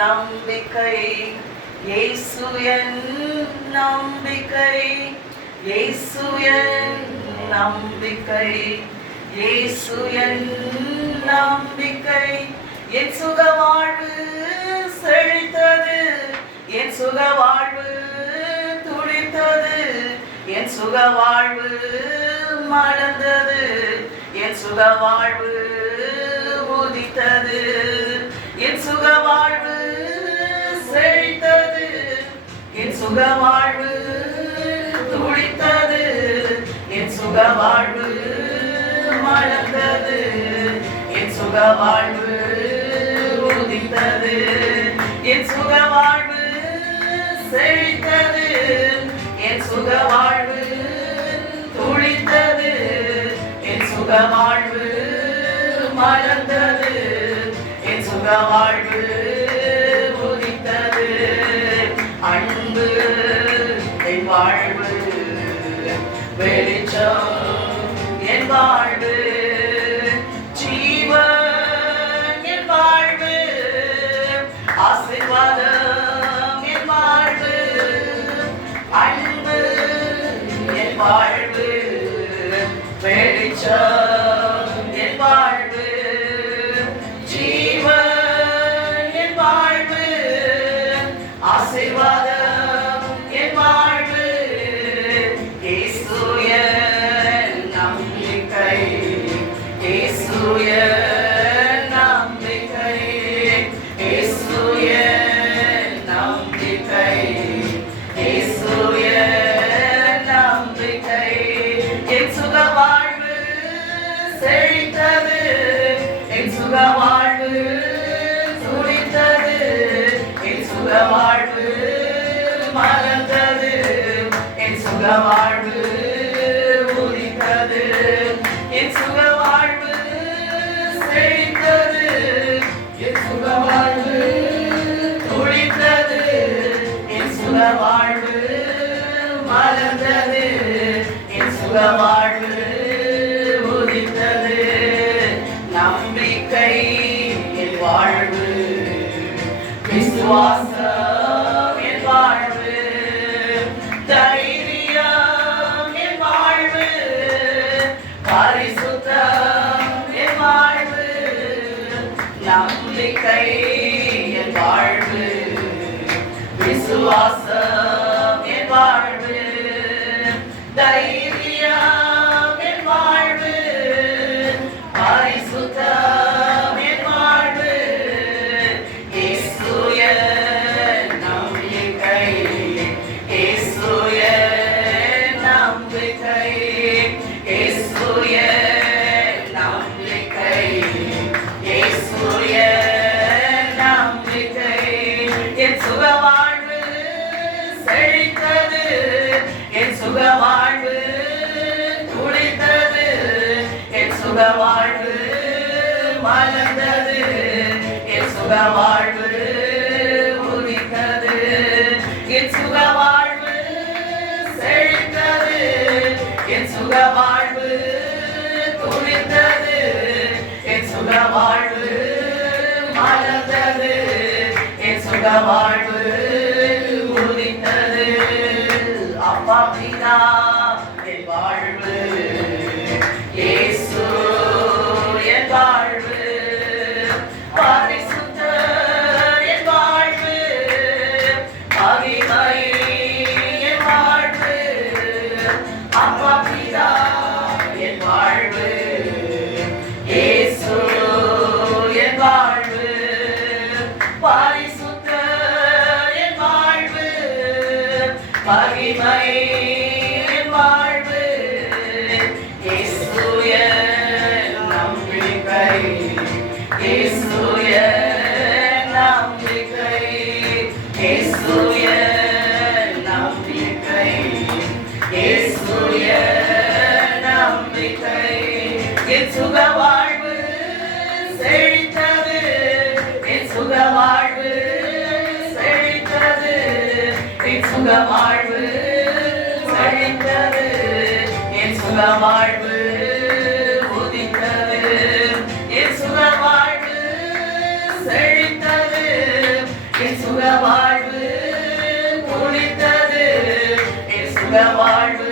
நம்பிக்கை, இயேசு என் நம்பிக்கை, இயேசு என் நம்பிக்கை, இயேசு என் நம்பிக்கை. என் சுக வாழ்வு செழித்தது, என் சுக வாழ்வு துடித்தது, என் சுக வாழ்வு மலர்ந்தது, என் சுக வாழ்வு உதித்தது, என் சுக வாழ்வு செழித்தது, என் சுக வாழ்வு துடித்தது, என் சுக வாழ்வு மலர்ந்தது, என் சுக வாழ்வு உதித்தது, என் சுக வாழ்வு செழித்தது, என் சுக வாழ்வு துளித்தது, என் சுக வாழ்வு மலர்ந்தது, என் சுக வாழ்வு உதித்தது. அன்பு என் வாழ்வு, வெளிச்சம் என் வாழ்வு, ஜீவன் என் வாழ்வு, ஆசீர்வாதம் என் வாழ்வு, அன்பு என் வாழ்வு, வெளிச்சம் என் வாழ்வு, ஜீவன் என் வாழ்வு, ஆசீர்வாதம் என் வாழ்வு. இயேசு என் நம்பிக்கை, இயேசு என் நம்பிக்கை, இயேசு என் நம்பிக்கை, இயேசு என் நம்பிக்கை. என் சுக வாழ்வு செழித்தது, என் சுக வாழ்வு துடித்தது, என் சுக வாழ்வு மலர்ந்தது, என் சுக வாழ்வு உதித்தது, என் சுக வாழ்வு செழித்தது, என் சுக வாழ்வு துடித்தது, என் சுக வாழ்வு மலர்ந்தது, என் சுக வாழ்வு உதித்தது. நம்பிக்கை என் வாழ்வு, விசுவாசம் என் வாழ்வு, தைரியம் என் வாழ்வு, பரிசுத்தம் என் வாழ்வு. நம்பிக்கை என் வாழ்வு, விசுவாசம் என் வாழ்வு, தைரியம் என் வாழ்வு, பரிசுத்தம் என் வாழ்வு. இயேசு என் நம்பிக்கை, இயேசு என் நம்பிக்கை, இயேசு என் நம்பிக்கை, இயேசு என் நம்பிக்கை. என் சுக வாழ்வு செழித்தது, என் சுக வாழ்வு துடித்தது, என் சுக வாழ்வு மலர்ந்தது, என் சுக வாழ்வு உதித்தது, என் சுக வாழ்வு செழித்தது, என் சுக வாழ்வு துடித்தது, என் சுக வாழ்வு மலர்ந்தது, என் சுக வாழ்வு உதித்தது. அப்பா பிதா என் வாழ்வு, இயேசு என் வாழ்வு, பரிசுத்தர் என் வாழ்வு, மகிமை என் வாழ்வு. அப்பா பிதா என் வாழ்வு, இயேசு என் வாழ்வு, பரிசுத்தர் என் வாழ்வு, மகிமை என் வாழ்வு. இயேசு என் நம்பிக்கை, இயேசு என் நம்பிக்கை, இயேசு என் நம்பிக்கை, இயேசு என் நம்பிக்கை. என் சுக வாழ்வு செழித்தது, என் சுக வாழ்வு செழித்தது, என் சுக வாழ்வு என் சுக வாழ்வு துளித்தது, என் சுக வாழ்வு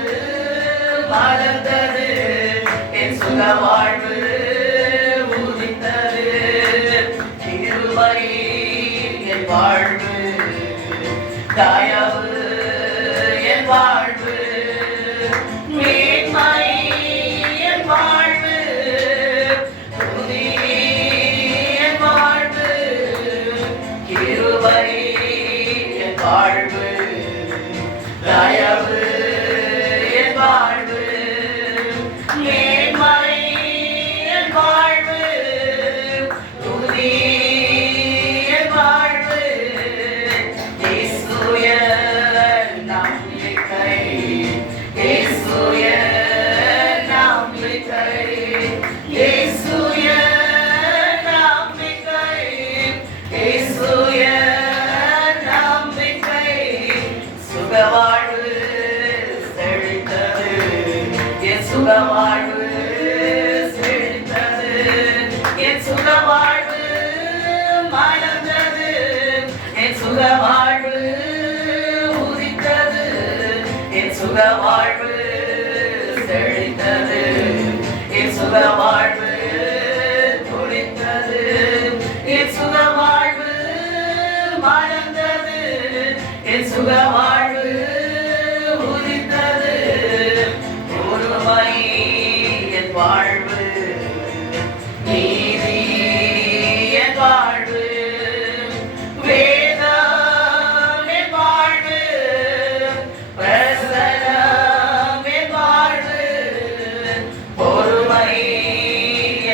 மலர்ந்தது, என் சுக வாழ்வு உதித்தது. கிருபை என் வாழ்வு, தயவு என் வாழ்வு, மேன்மை என் வாழ்வு, துதி என் வாழ்வு. கிருபை என் வாழ்வு, தயவு என் வாழ்வு, மேன்மை என் வாழ்வு, துதி என் வாழ்வு. இயேசு என் நம்பிக்கை, இயேசு என் நம்பிக்கை, இயேசு என் நம்பிக்கை, இயேசு என் நம்பிக்கை. சுக வாழ்வு செழித்தது, என் சுக வாழ்வு செழித்தது, என் சுக வாழ்வு மலர்ந்தது, என் சுக வாழ்வு உதித்தது, என் சுக வாழ்வு செழித்தது, என் சுக வாழ்வு துளித்தது, என் சுக வாழ்வு மலர்ந்தது, என் சுக வாழ்வு உதித்தது. ஒருமை என் வாழ்வு, நீதி என் வாழ்வு, வேதம் என் வாழ்வு, பிரசனம் என் வாழ்வு. பொறுமை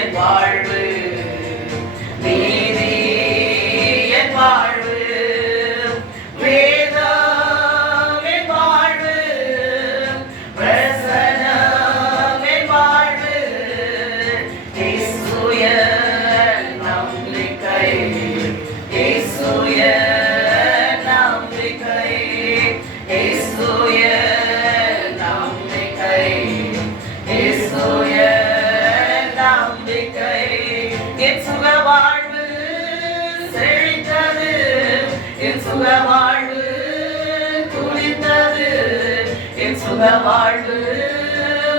என் வாழ்வு, நீதி என் வாழ்வு, வேதம் என் வாழ்வு, பிரசனம் என் வாழ்வு. இயேசு என் நம்பிக்கை, இயேசு என் நம்பிக்கை, இயேசு என் நம்பிக்கை, இயேசு என் நம்பிக்கை. என் சுக வாழ்வு செழித்தது, என் சுக வாழ்வு துளித்தது, என் சுக வாழ்வு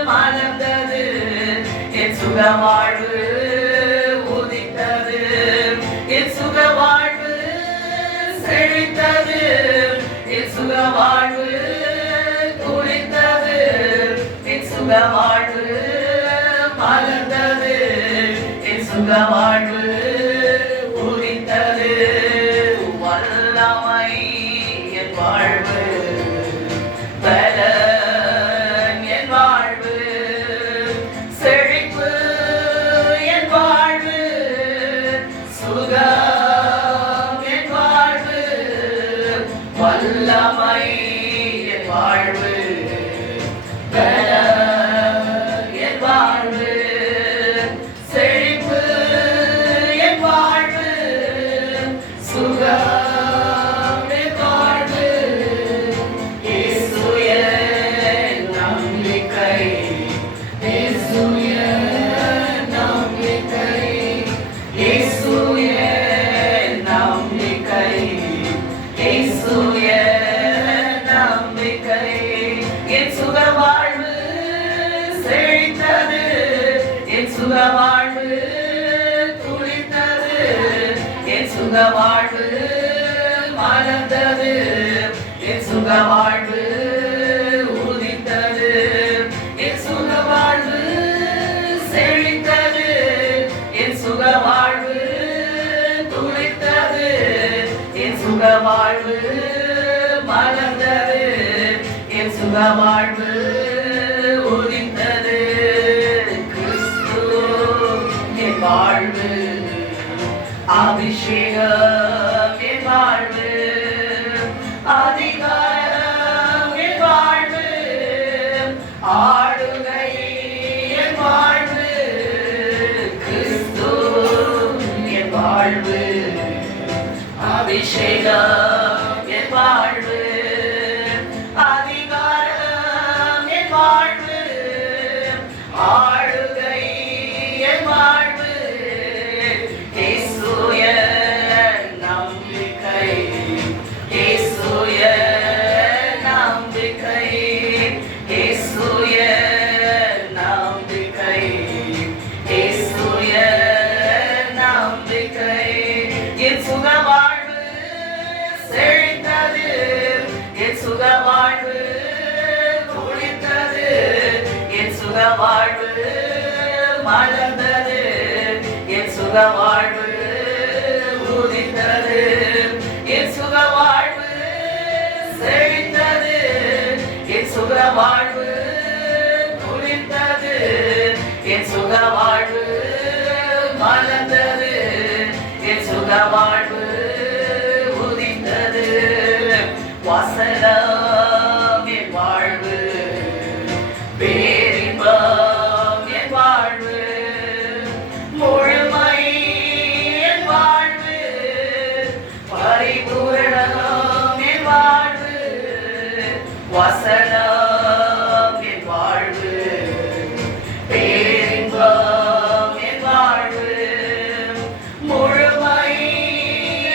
மலர்ந்தது, என் சுக வாழ்வு உதித்தது, என் சுக வாழ்வு செழித்தது, என் சுக வாழ்வு துளித்தது, என் சுக வாழ்வு மலர்ந்தது, என் சுக வாழ்வு உதித்தது. வல்லமை என் வாழ்வு, பலன் என் வாழ்வு, செழிப்பு என் வாழ்வு, சுகம் என் வாழ்வு. வல்லமை என் வாழ்வு, பலன் என் வாழ்வு, செழிப்பு என் வாழ்வு, சுகம் என் வாழ்வு. இயேசு என் நம்பிக்கை, இயேசு என் நம்பிக்கை, இயேசு என் நம்பிக்கை, இயேசு என் நம்பிக்கை. என் சுக வாழ்வு செழித்தது, என் சுக வாழ்வு துளித்தது, என் சுக வாழ்வு மலர்ந்தது, என் சுக வாழ்வு உதித்தது, என் சுக வாழ்வு செழித்தது, என் சுக வாழ்வு துளித்தது, என் சுக வாழ்வு மலர்ந்தது, என் சுக வாழ்வு உதித்தது. கிறிஸ்து என் வாழ்வு, அபிஷேகம் என் வாழ்வு, அதிகாரம் என் வாழ்வு, ஆளுகை என் வாழ்வு. கிறிஸ்து என் வாழ்வு, அபிஷேகம் என் வாழ்வு, அதிகாரம் என் வாழ்வு, ஆளுகை என் வாழ்வு. இயேசு என் நம்பிக்கை, வாழ்வு துளிர்த்தது, என் சுக வாழ்வு மலர்ந்தது, என் சுக வாழ்வு உதித்தது, என் சுக வாழ்வு செழித்தது, என் சுக வாழ்வு துளிர்த்தது, என் சுக வாழ்வு மலர்ந்தது, என் சுக வாழ்வு உதித்தது. வசனம் என் வாழ்வு, பேரின்பம் என் வாழ்வு, முழுமை என் வாழ்வு, பரிபூரணம் என் வாழ்வு. வசனம் என் வாழ்வு, பேரின்பம் என் வாழ்வு, முழுமை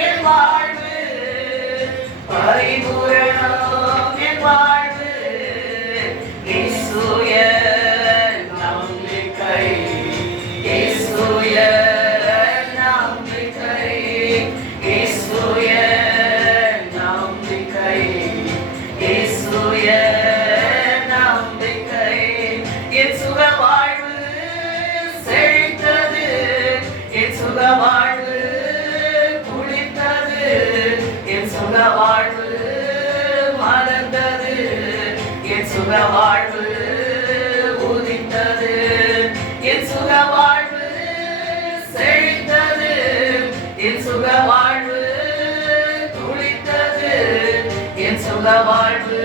என் வாழ்வு, பரிபூரணம் என் வாழ்வு. இயேசு என் நம்பிக்கை, இயேசு என் நம்பிக்கை, இயேசு என் நம்பிக்கை, இயேசு என் நம்பிக்கை. என் சுக வாழ்வு செழித்தது, என் சுக வாழ்வு குளித்தது, என் சுக வாழ்வு மலர்ந்தது, என் சுக வாழ்வு உதித்தது, என் சுக வாழ்வு செழித்தது, என் சுக வாழ்வு துளித்தது, என் சுக வாழ்வு